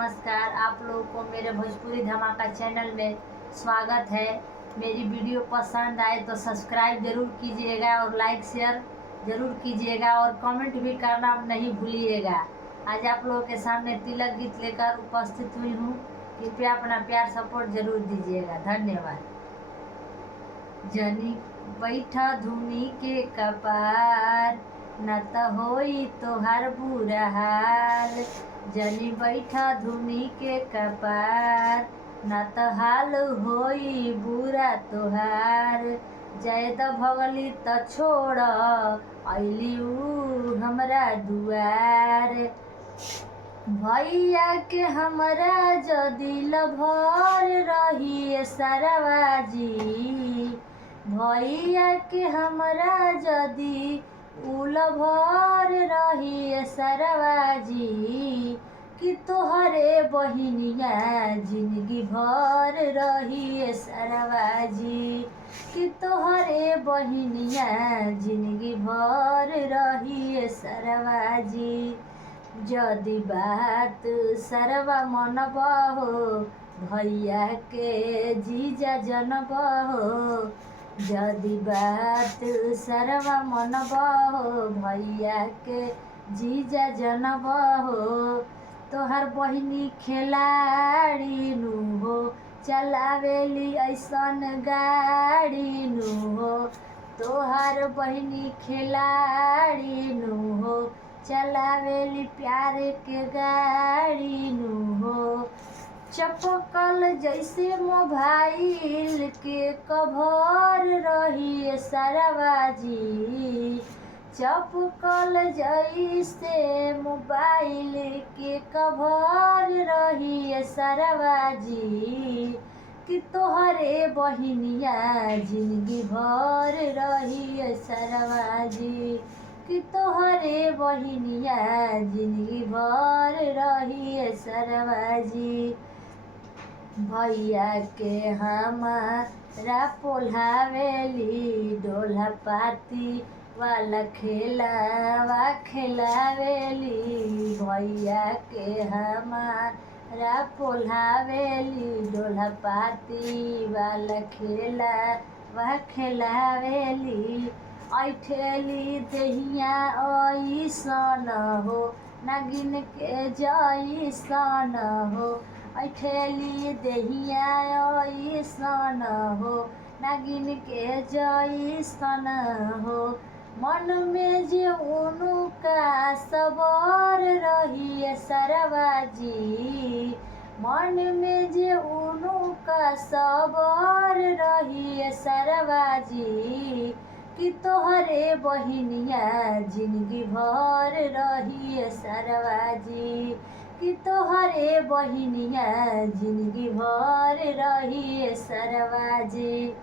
नमस्कार। आप लोगों को मेरे भोजपुरी धमाका चैनल में स्वागत है। मेरी वीडियो पसंद आए तो सब्सक्राइब ज़रूर कीजिएगा और लाइक शेयर ज़रूर कीजिएगा और कमेंट भी करना नहीं भूलिएगा। आज आप लोगों के सामने तिलक गीत लेकर उपस्थित हुई हूँ। कृपया अपना प्यार सपोर्ट ज़रूर दीजिएगा। धन्यवाद। जनी बैठा धूनी के कपार, न त होई तोहार बुरा हाल। जनी बैठा धूनी के कपार, न त हाल होई बुरा तोहार। जयद भगली त छोड़ अइली ऊ हमरा दुआर। भैया के हमरा जदी लभर रही सरवाजी, भैया के हमरा जदी उलभर रही सरवाजी। कि तोहरे बहिनिया जिंदगी भर रही सरवाजी। कि तोहरे बहिनिया जिंदगी भर रही सरवाजी। जदि बात सरवा मनबा हो, भैया के जीजा जनबा हो। जदि बात सरवा मनबा हो, भैया के जीजा जनबा हो। तोहर बहिनी खिलाड़ी नु हो, चलावेली ऐसन गाड़ी नु हो। तोहर बहिनी खिलाड़ी नु हो, चलावेली प्यार के गाड़ी नु हो। चपकल जैसे मोबाइल के कभर रही सरवाजी। चपकल जैसे मोबाइल के कभर रही सरवाजी। कि तोहरे बहिनिया जिंदगी भर रही सरवाजी। कि तोहरे बहिनिया जिंदगी भर रही सरवाजी। भैया के हमारा पोल्हावेली, डोला पाती वाला खेलावा खिलावेली। भैया के हमारा पोल्हावेली, डोला पाती वाला खेलावा खिलावेली। ऐठेली देहिया ऐसन हो, नागिन के जैसन हो। ऐठेली देहिया ऐसन हो, नागिन के जैसन हो। मन में जे उनका सबर रही सरवाजी। मन में जे उनका सबर रही सरवाजी। कि तोहरे बहिनिया जिंदगी भर रही सरवाजी। कि तोहरे बहिनिया जिंदगी भर रही सरवाजी।